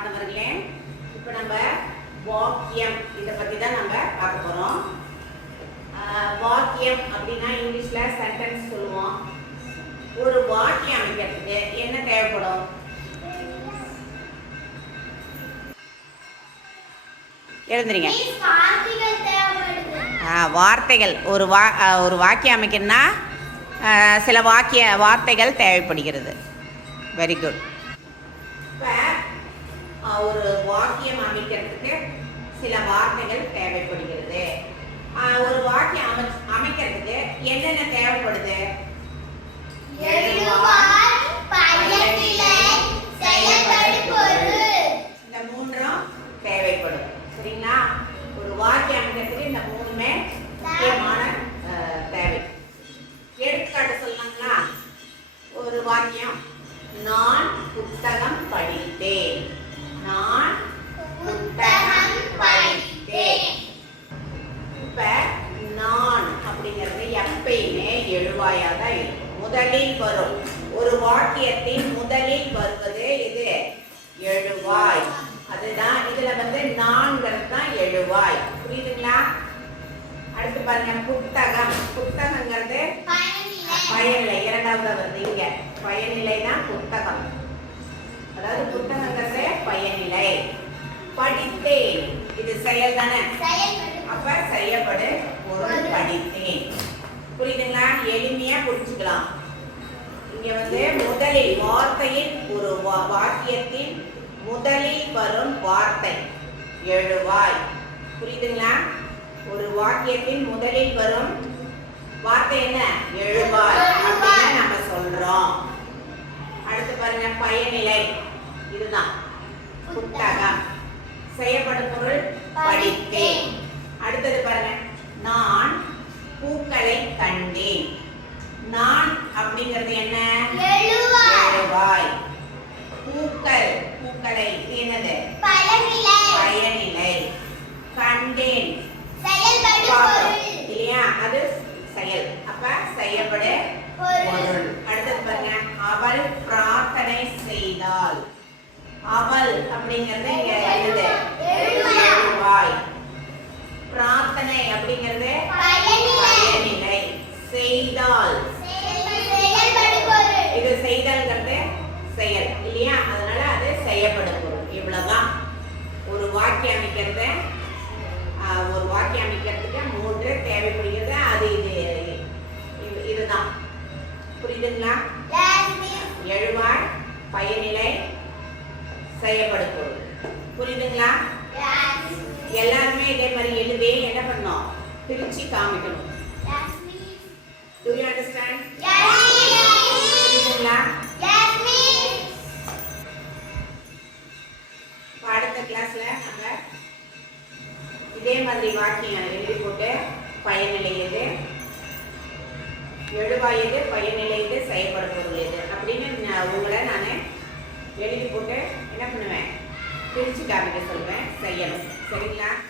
மாணவர்களே இப்போ நம்ம வாக்கியம் இதை பற்றி தான் நம்ம பார்க்க போகிறோம் வாக்கியம் அப்படின்னா இங்கிலீஷில் சென்டென்ஸ் சொல்லுவோம். ஒரு வாக்கியம் அமைக்கிறதுக்கு என்ன தேவைப்படும்? எழுந்துறீங்க Please, வார்த்தைகள் ஒரு வா ஒரு வாக்கியம் அமைக்கணும்னா சில வாக்கிய வார்த்தைகள் தேவைப்படுகிறது. வெரி குட் ஒரு வாக்கியம் அமைக்கிறதுக்கு சில வார்த்தைகள் தேவைப்படுகிறது. ஒரு வாக்கியம் அமை அமைக்கிறதுக்கு என்னென்ன தேவைப்படுது. இந்த மூன்றும் தேவைப்படும். சரிங்களா? ஒரு வாக்கியம் அமைக்கிறதுக்கு இந்த மூணுமே முக்கியமான எப்பயுமே எழுவாயா தான் இருக்கும். முதலில் வரும். ஒரு வாக்கியத்தின் முதலில் வருவது இது. எழுவாய். அதுதான் இதுல வந்து நான்கிறது தான் எழுவாய். புரியுதுங்களா? அடுத்து பாருங்க புத்தகம். புத்தகங்கிறது பயனிலை. இரண்டாவது வருது இங்க. பயனிலை தான் புத்தகம். அதாவது புத்தகங்கிறது பயனிலை. படித்தேன். இது செயல் தானே? செயல்படு அப்ப செய்யப்படு பொருள் படித்தேன். புரியுதுங்களா? எளிமையா புரிஞ்சுக்கலாம். இங்க வந்து முதலில் வார்த்தையின் ஒரு வா- வாக்கியத்தின் முதலில் வரும் வார்த்தை. எழுவாய். புரியுதுங்களா? ஒரு வாக்கியத்தின் முதலில் வரும் வார்த்தை என்ன? எழுவாய். அப்படின்னு நம்ம சொல்றோம். அடுத்து பாருங்க பயனிலை. இதுதான். புத்தகம். செய்யப்படும் பொருள் படித்தேன். அடுத்தது பாருங்க நான் பூக்களை கண்டேன். நான் அப்படிங்கிறது என்ன? எழுவாய், பூக்கள் பூக்களை இது என்னது பயனிலை, கண்டேன். செயல்படு. இல்லையா? அது செயல். அப்ப செய்யப்படு பொருள். அடுத்தது பாருங்க. அவள் பிரார்த்தனை செய்தாள். அவள் அப்படிங்கிறது இங்க என்னது எழுவாய். எழுவாய். பிரார்த்தனை அப்படிங்கிறது பொருள். இது செய்தல்ங்கிறது செயல் இல்லையா? அதனால அது செய்யப்படும் பொருள். இவ்வளவுதான். ஒரு வாக்கியம் அமைக்கிறது ஒரு வாக்கியம் அமைக்கிறதுக்கு மூன்று தேவைப்படுகிறது. அது இது இது- இதுதான். புரியுதுங்களா. எழுவாய் பயனிலை செய்யப்படும் பொருள். புரியுதுங்களா. எல்லாருமே இதே மாதிரி எழுதி என்ன பண்ணணும்? பிரிச்சு காமிக்கணும். இதே மாதிரி வாக்கியம் எழுதி போட்டு பயனிலையது எழுவாயது பயனிலையது எது அப்படின்னு நான் உங்களை நான் எழுதி போட்டு என்ன பண்ணுவேன்? பிரிச்சு காமிக்க சொல்வேன். செய்யணும். சரிங்களா?